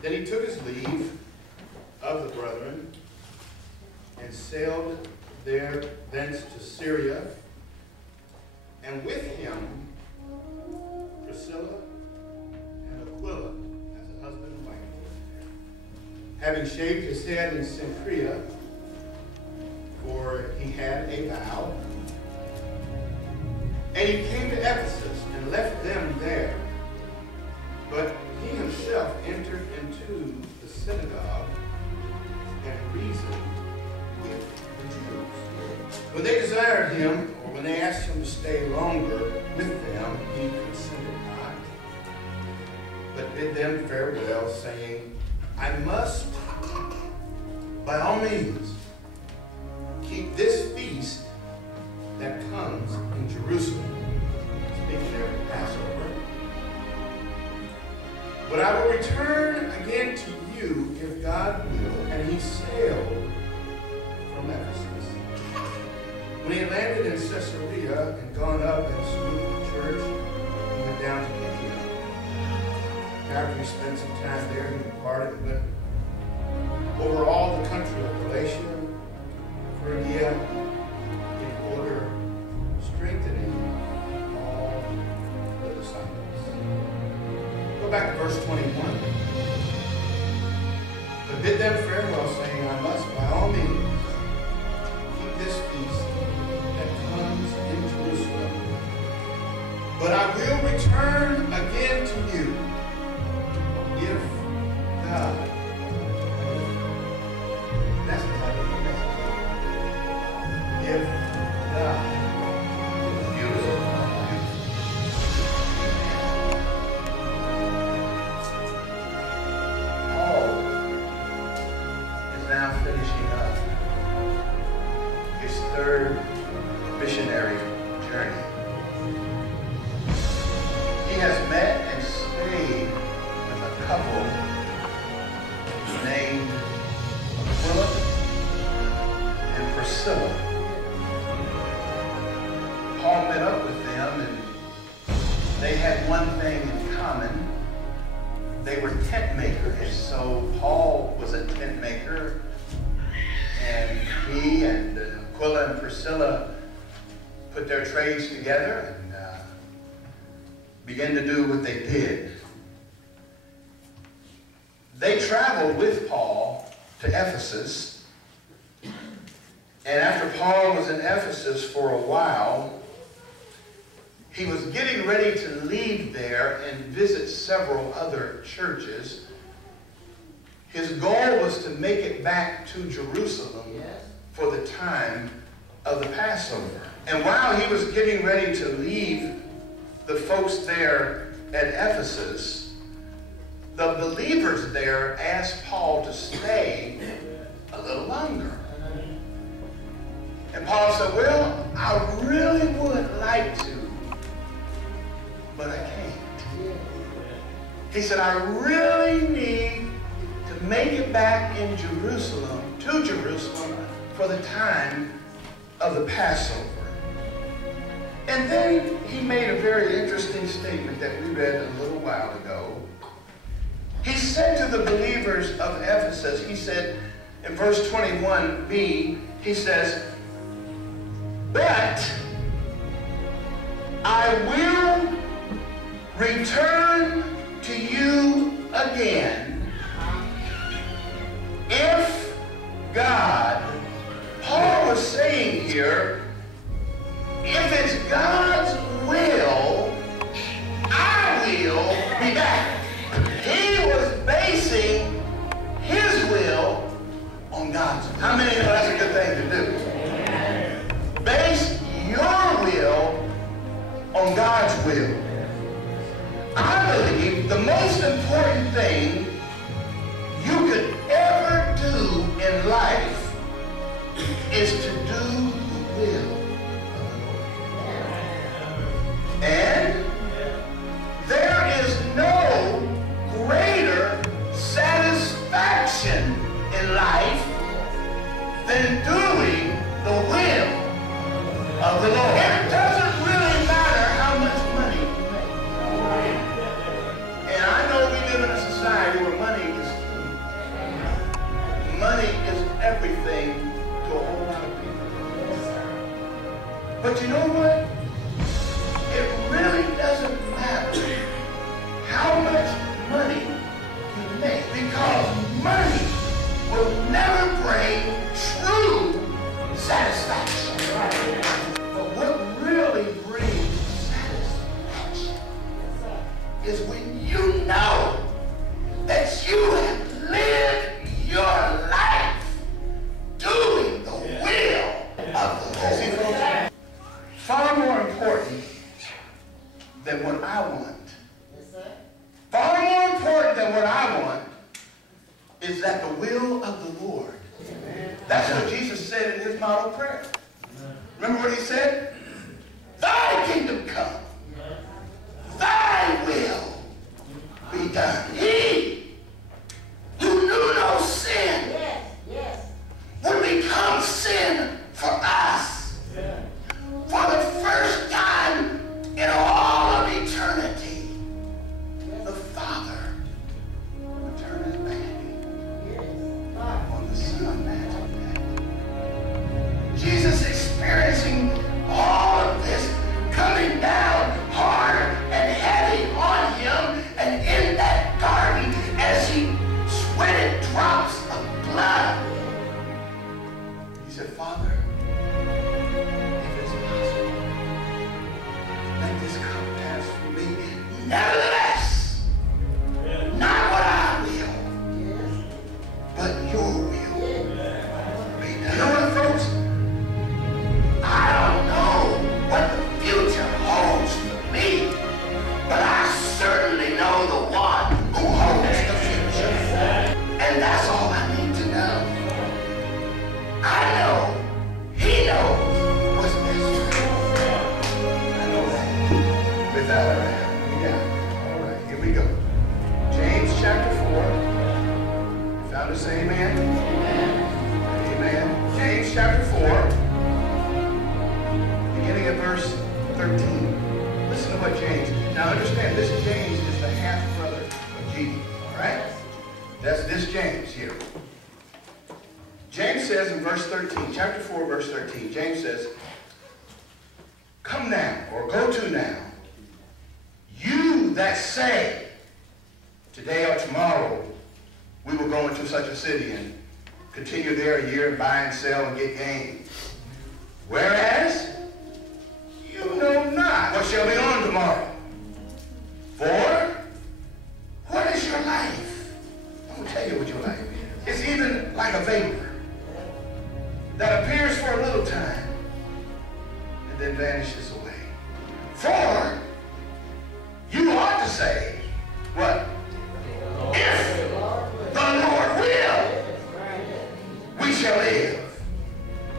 Then he took his leave of the brethren and sailed thence to Syria, and with him Priscilla and Aquila as a husband and wife. Having shaved his head in Cenchrea, for he had a vow, and he came to Ephesus and left them there. But he himself entered into the synagogue and reasoned with the Jews. When they desired him, or when they asked him to stay longer with them, he consented not, but bid them farewell, saying, I must, by all means, keep this feast that comes in Jerusalem. Speaking there of Passover. But I will return again to you, if God will. And he sailed from Ephesus. When he had landed in Caesarea and gone up and saluted the church, he went down to Antioch. After he spent some time there, he departed and went over all the country of Galatia, Phrygia, in order, strengthening all the disciples. Go back to verse 21. But bid them farewell, saying, I must by all means keep this feast that comes in Jerusalem. But I will return again to you, if God. That's the type of message. If God. Third missionary journey. He has met and stayed with a couple named Aquila and Priscilla. Paul met up with them, and they had one thing in common. They were tent makers. So Paul was a tent maker, and he and Aquila and Priscilla put their trades together and began to do what they did. They traveled with Paul to Ephesus, and after Paul was in Ephesus for a while, he was getting ready to leave there and visit several other churches. His goal was to make it back to Jerusalem for the time of the Passover. And while he was getting ready to leave the folks there at Ephesus, the believers there asked Paul to stay a little longer. And Paul said, well, I really would like to, but I can't. He said, I really need to make it back in Jerusalem, to Jerusalem, for the time of the Passover. And then he made a very interesting statement that we read a little while ago. He said to the believers of Ephesus, he said in verse 21b, he says, but I will return to you again, if God. Paul was saying here, if it's God's will, I will be back. He was basing his will on God's will. How many know that's a good thing to do? Base your will on God's will. I believe the most important thing you could ever do in life is to do the will of the Lord. And there is no greater satisfaction in life than doing the will of the Lord. It doesn't really matter how much money you make. And I know we live in a society where money is But you know what? It really doesn't matter how much money you make, because money will never bring true satisfaction. But what really brings satisfaction is when you know that you have lived your life doing the will of the Lord. Far more important than what I want. Far more important than what I want is that the will of the Lord. That's what Jesus said in his model prayer. Remember what he said? Thy kingdom come. Thy will be done. He who knew no sin would become sin for us. For the first time in all of eternity, the Father would turn his back on the Son. Jesus experiencing all of this coming down hard and heavy on him, and in that garden as he sweated drops of blood, he said, Father, if it's possible, let this cup pass from me. Nevertheless, not what I will, but your will be done. You know what, folks? I don't know what the future holds for me, but I certainly know the one who holds the future. And that's all I need to know. I know he knows what's best for me. I know that. Without a doubt. Yeah. All right, here we go. James chapter 4. You found us, say amen? Amen. James chapter 4. Beginning at verse 13. Listen to what James. Now understand, this James is the half-brother of Jesus. All right? That's this James here. James says in verse 13, chapter 4, verse 13, James says, come now, or go to now, you that say, today or tomorrow, we will go into such a city and continue there a year and buy and sell and get gain. Whereas, you know not what shall be on tomorrow. For what is your life? I'm going to tell you what your life is. It's even like a vapor that appears for a little time and then vanishes away. For you ought to say, what? If the Lord will, we shall live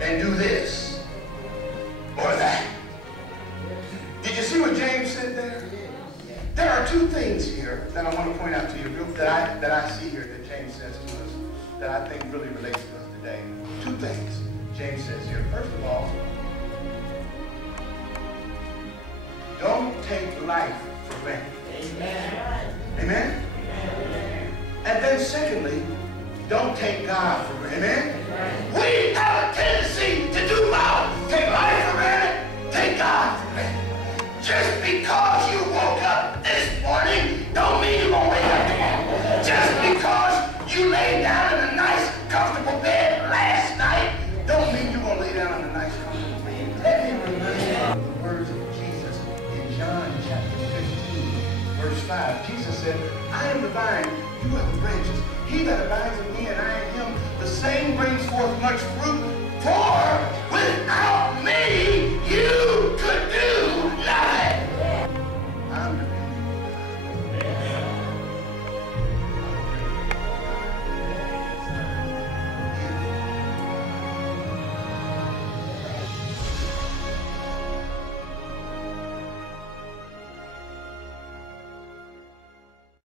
and do this or that. Did you see what James said there? There are two things here that I want to point out to you that I see here that James says to us that I think really relates to us today. Two things James says here. First of all, don't take life for granted. Amen. Amen? Amen. And then secondly, don't take God for granted. Amen? We have a tendency to do both. Take life for granted, take God for granted. Just because you woke up this morning don't mean you're going to wake up tomorrow. Just because you laid down in a nice, comfortable bed last night don't mean you're going to lay down in a nice, comfortable bed. Let me remind you of the words of Jesus in John chapter 15, verse 5. Jesus said, I am the vine, you are the branches. He that abides in